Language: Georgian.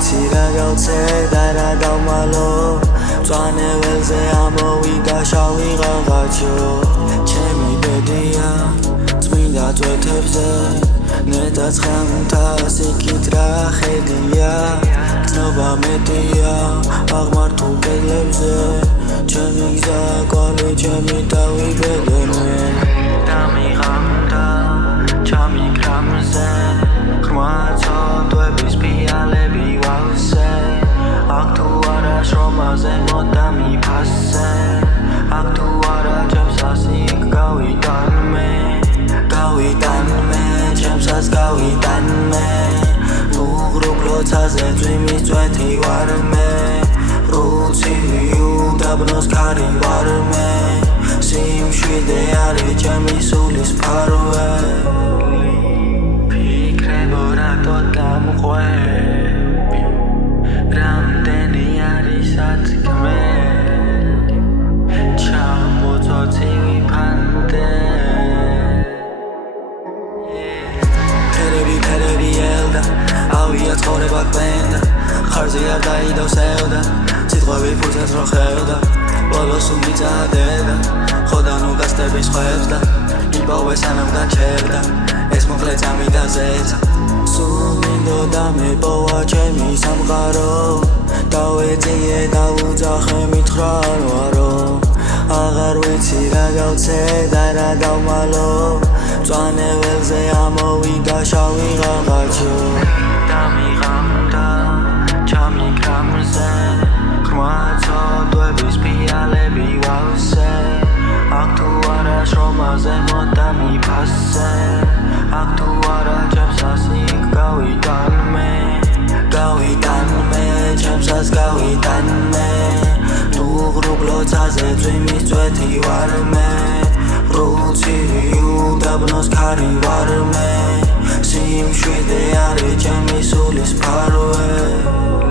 ვიცი რა გავცე და რა დავმალო მწვანე ველზე ამოვიდა შავი ღაღაჩო ჩემი ბედია წმინდა წვეთებზე ნეტაც ხანთა სიკითრა ხედია ცნობა მეტია აღმართულ კედლებზე ჩემი გზა კვალი ჩემი თავი ბედემე დამიღამდა ჩამიკრამზე ხრმა წოდების ფიალები ვავსე აქ თუ არა შრომაზე მოდა მიფასე აქ თუ არა ჩემსას იქ გავიტან მე ჩემსას გავიტან მე თუ ღრუბ ლოცაზე წვიმის წვეთი ვარ მე რუცი უდაბნოს ქარი ვარ მე სიმშვიდე არის ჩემი სულის ფარველი ფიქრებო რატო დამყვები რამდენი არის ათქმელი ჩამოწოცივი ფანდე ფერები ელდა ავია ცხოვრება კვენდა ხარზე არ დაიდავს ელდა სიტყვები ფულსაც რო ხევდა ბოლოს უმიწადედა ხოდან უგასდების ხვევს და იპოვე სანამ გაჩერდა ეს მოკლე წამი და ზეცა სულ მინდოდა მეპოვა ჩემი სამყარო დავეწიე და უძახე მითხრალვარო აღარ ვიცი რა გავცე და რა დავმალო მწვანე ველზე ამოვიდა შავი ღაღაჩო დამიღამდა ჩამიკრამზე ხრმა წოდების ფიალები ვავსე აქ თუ არა შრომაზე მოდა მიფასე აქ თუ არა ჩემსას იქ გავიტან მე ჩემსას გავიტან მე თუ ღრუბ ლოცაზე წვიმის წვეთი ვარ მე რუცი უდაბნოს ქარი ვარ მე სიმშვიდე არის ჩემი სულის ფარველი